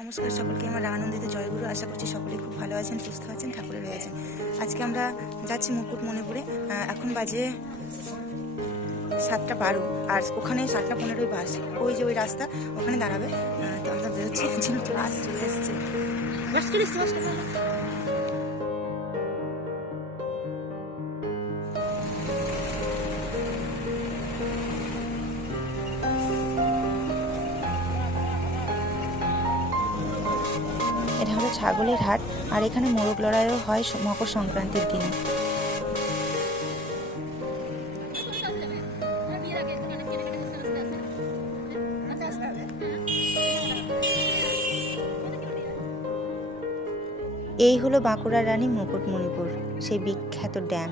নমস্কার সকলকে, আমার আনন্দিত জয়গুরু। আশা করছি সকলে খুব ভালো আছেন, সুস্থ আছেন, ঠাকুরে রয়েছেন। আজকে আমরা যাচ্ছি মুকুট মনেপুরে এখন বাজে সাতটা বারো, আর ওখানে সাতটা পনেরোই বাস। ওই যে ওই রাস্তা, ওখানে দাঁড়াবে। তো আমরা বেরোচ্ছি। চলে আসছি এসছে ছাগলের হাট আর এখানে মোরগ লড়াইও হয় মকর সংক্রান্তির দিনে। এই হলো বাঁকুড়ার রানী মুকুটমণিপুর, সেই বিখ্যাত ড্যাম।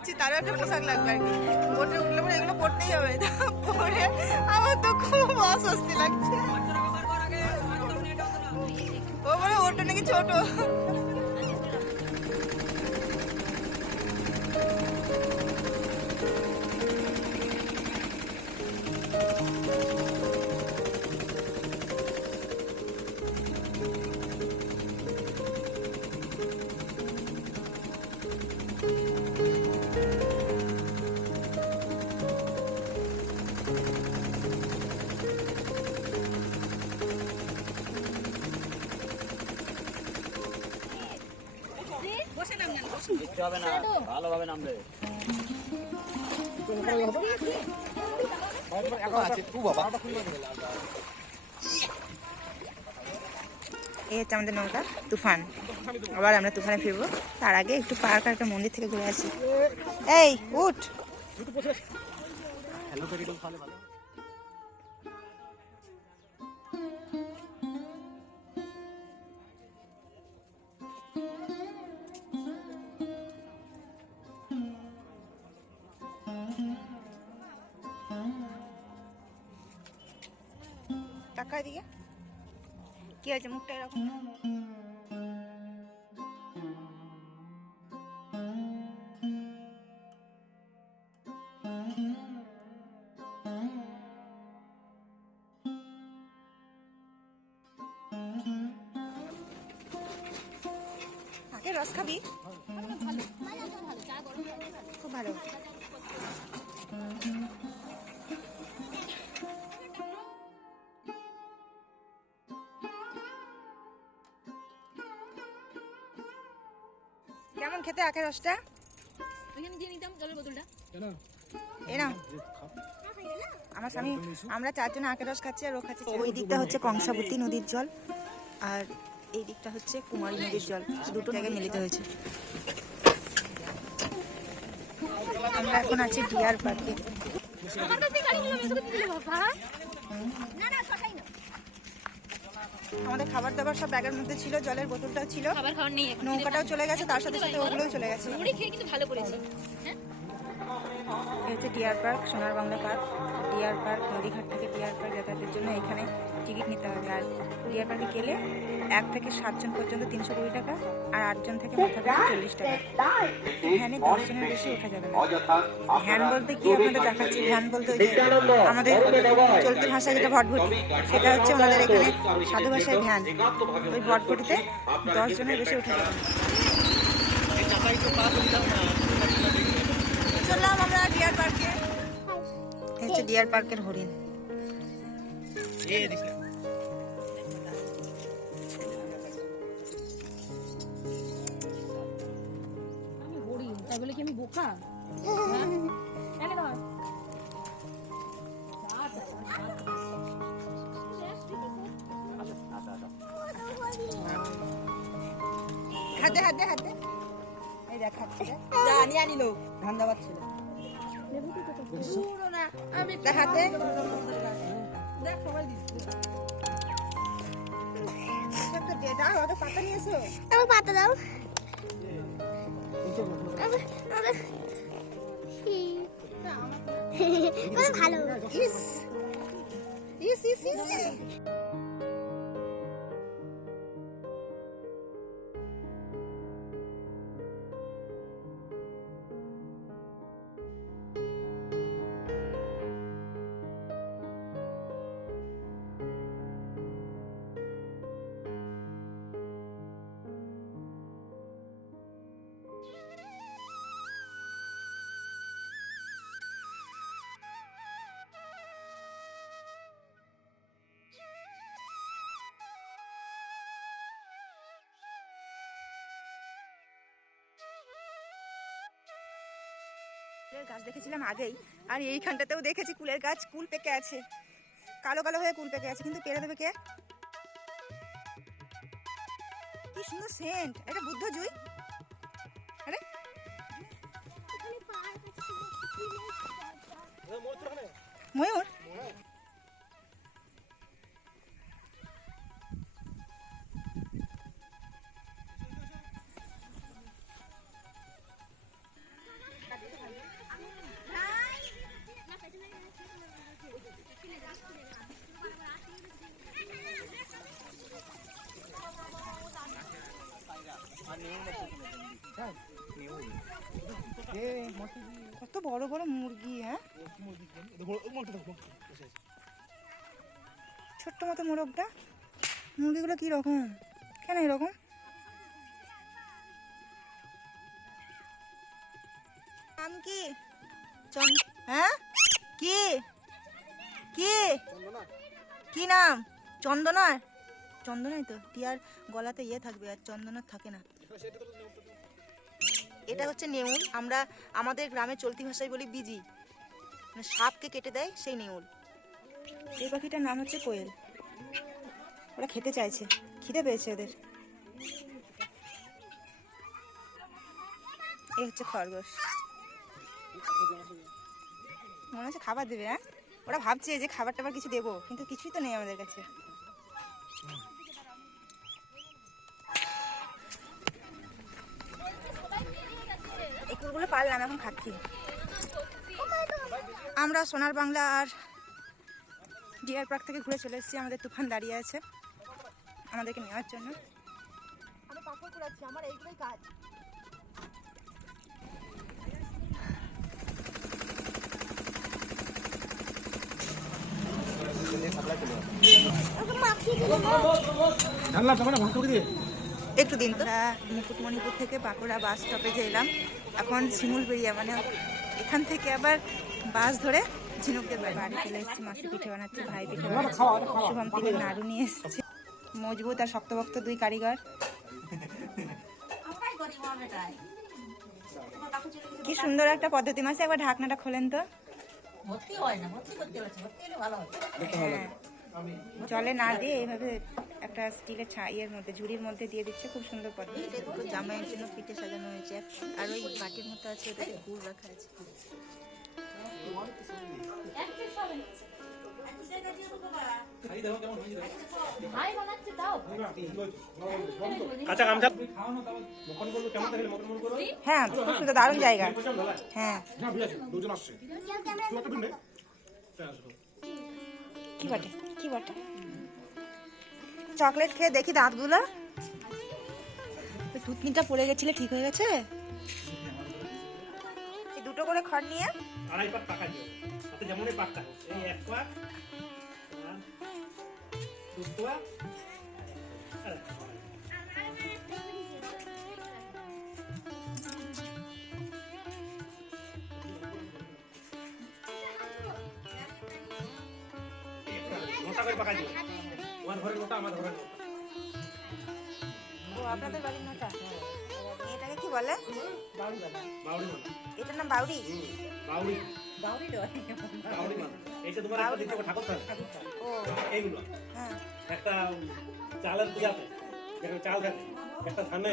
যাচ্ছি তারও একটা পোশাক লাগবে আর কি। বোটে উঠলে পরে এগুলো পরতেই হবে। পরে আমার তো খুব অস্বস্তি লাগছে। ও বলে, ওটা নাকি ছোট। হবে না। ভালোভাবে নামবে। এই হচ্ছে আমাদের নৌকা তুফান। আবার আমরা তুফানে ফিরবো। তার আগে একটু পার্ক আর একটা মন্দির থেকে ঘুরে আসি। এই উঠ! টাকা এদিকে কি হয়েছে মুখটা এরকম? আগে রস খাবি? খুব ভালো। কেমন খেতে আখের রসটা? আমার স্বামী আমরা চারজন আখের রস খাচ্ছি আর ও খাচ্ছি ওই দিকটা হচ্ছে কংসাবতী নদীর জল আর এই দিকটা হচ্ছে কুমারী নদীর জল। দুটো জায়গায় মিলিত হয়েছে। আমরা এখন আছি ডিয়ার পার্কে আমার কাছে গাড়িগুলো আমি তোকে দিলে বাবা না না শশাই না আমাদের খাবার দাবার সব ব্যাগের মধ্যে ছিল জলের বোতলটাও ছিল। খাবার খাওয়ার নেই নৌকাটাও চলে গেছে তার সাথে সাথে ওগুলোও চলে গেছে। মুড়ি খেয়ে কিন্তু ভালো করেছি। হ্যাঁ? এই হচ্ছে deer park Sonar Bangla park. Deer park Nadighat থেকে ডিয়ার পার্ক যাতায়াতের জন্য এখানে টিকিট নিতে হবে। আর ডিয়ার পার্কে গেলে এক থেকে সাতজন পর্যন্ত তিনশো কুড়ি টাকা আর আটজন থেকে মাথা চল্লিশ টাকা। ভ্যানে দশজনের বেশি ওঠা যাবে না। ভ্যান বলতে কি আপনাদের দেখাচ্ছি ভ্যান বলতে আমাদের চলতি ভাষা যেটা ভটভটি সেটা হচ্ছে আমাদের এখানে সাধু ভাষায় ভ্যান। ওই ভটভটিতে দশজনের বেশি ওঠা যাবে। না চললাম আমরা ডিয়ার পার্কে। হচ্ছে ডিয়ার পার্কের হরিণ। তাই বলে কি আমি বোকা? এনে দাও। হাতে হাতে হাতে। এই দেখ হাতে যা নিয়ে আনিল ধান্দা পাচ্ছিল আমি হাতে। দেখ সবাই দিচ্ছে পাতা নিয়ে আমার পাতা দাও। ভালো। ইস ইস ইস ইস। কুলের গাছ দেখেছিলাম আগেই। আর এইখানটাতেও দেখেছি কুলের গাছ, কুল পেকে আছে। কালো কালো হয়ে কুল পেকে আছে, কিন্তু পেরে দেবে কে? কি সুন্দর সেন্ট এটা বুদ্ধ জুই? আরে। ময়ূর? কত বড় বড় মুরগি হ্যাঁ? ছোট্ট মতো মোরগটা? মুরগিগুলো কি রকম? কেন এরকম? নাম কি? হ্যাঁ? কি? কি? কি নাম? চন্দনার চন্দনাই তো, টিয়ার গলাতে ইয়ে থাকবে আর চন্দনার থাকে না। এটা হচ্ছে নেউল। আমরা আমাদের গ্রামে চলতি ভাষায় বলি বিজি। মানে সাপকে কেটে দেয় সেই নেউল। এই পাখিটার নাম হচ্ছে কোয়েল। ওরা খেতে চাইছে। খিদে পেয়েছে ওদের। এই হচ্ছে খরগোশ। মনে হচ্ছে খাবার দেবে হ্যাঁ? ওরা ভাবছে যে খাবার টাবার কিছু দেবো, কিন্তু কিছুই তো নেই আমাদের কাছে। কুলগুলো পারলাম এখন খাচ্ছি। আমরা সোনার বাংলা আর ডিয়ার পার্ক থেকে ঘুরে চলে এসেছি আমাদের তুফান দাঁড়িয়ে আছে আমাদেরকে নেওয়ার জন্য। আমি পাথর কুড়াচ্ছি আমার এইগুলোই কাজ। একটু দিন তো। আমরা মুকুটমণিপুর থেকে বাঁকুড়া বাস স্টপেজে এলাম। এখন ঝিনুলবেড়িয়া মানে এখান থেকে আবার বাস ধরে ঝিনুকদের বাড়ি চলে এসেছি। মাসি পিঠে বানাচ্ছে ভাই পিঠে বানাচ্ছে। শুভম তিলের নাড়ু নিয়ে এসেছে। মজবুত আর শক্তভক্ত দুই কারিগর। কি সুন্দর একটা পদ্ধতি। মাসে একবার ঢাকনাটা খোলেন তো। হ্যাঁ। জলে না দিয়ে এইভাবে একটা স্টিলের ছা ইয়ের মধ্যে ঝুড়ির মধ্যে দিয়ে দিচ্ছে খুব সুন্দর পদ্ধতি এটা দুটো জামাইয়ের জন্য পিঠে সাজানো হয়েছে। আর ওই বাটির মতো আছে ওটাতে গুড় রাখা আছে। হ্যাঁ খুব সুন্দর দারুণ জায়গা। হ্যাঁ। কি বটে? কি বটে? চকলেট খেয়ে দেখি দাঁতগুলো থুতনিটা পড়ে গেছিলে ঠিক হয়ে গেছে এই দুটো করে খড় নিয়ে আড়াই পাক পাকা দিও তাতে যেমনই পাক্কা হোক। এই এক পাক আর দু পাক, আর এক পাক। নটা করে পাকা দিও তোমার ঘরের নটা আমার ঘরের ও আপনাদের বাড়ির নটা এটাকে কি বলে? বাউরি এটার নাম বাউরি বাউরি বাউরি মানে এইটা তোমার একটা ঠাকুর থাকে ও এইগুলো। হ্যাঁ একটা চালের পূজাতে একটা চাল থাকে একটা ধানে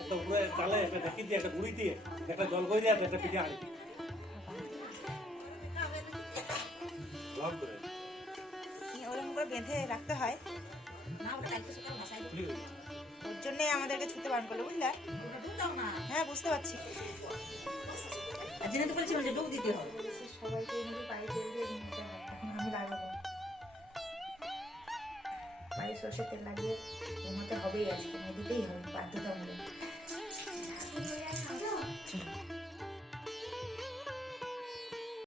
একটা উপরে চালে একটা ঢেকি দিয়ে একটা গুড়ি দিয়ে একটা জল গই দিয়ে একটা পিঠে হাঁড়ি। করে। বেঁধে রাখতে হয়। ওর জন্যই আমাদেরকে ছুটতে বারণ করল বুঝলে? হ্যাঁ বুঝতে পারছি। সবাইকে এমনি পায়ে তেল দিয়ে দিতে হয়। এখন আমি লাগাবো গায়ে সর্ষের তেল লাগিয়ে ঘুমোতে হবেই আজকে নদীতেই হবে বাধ্যতামূলক।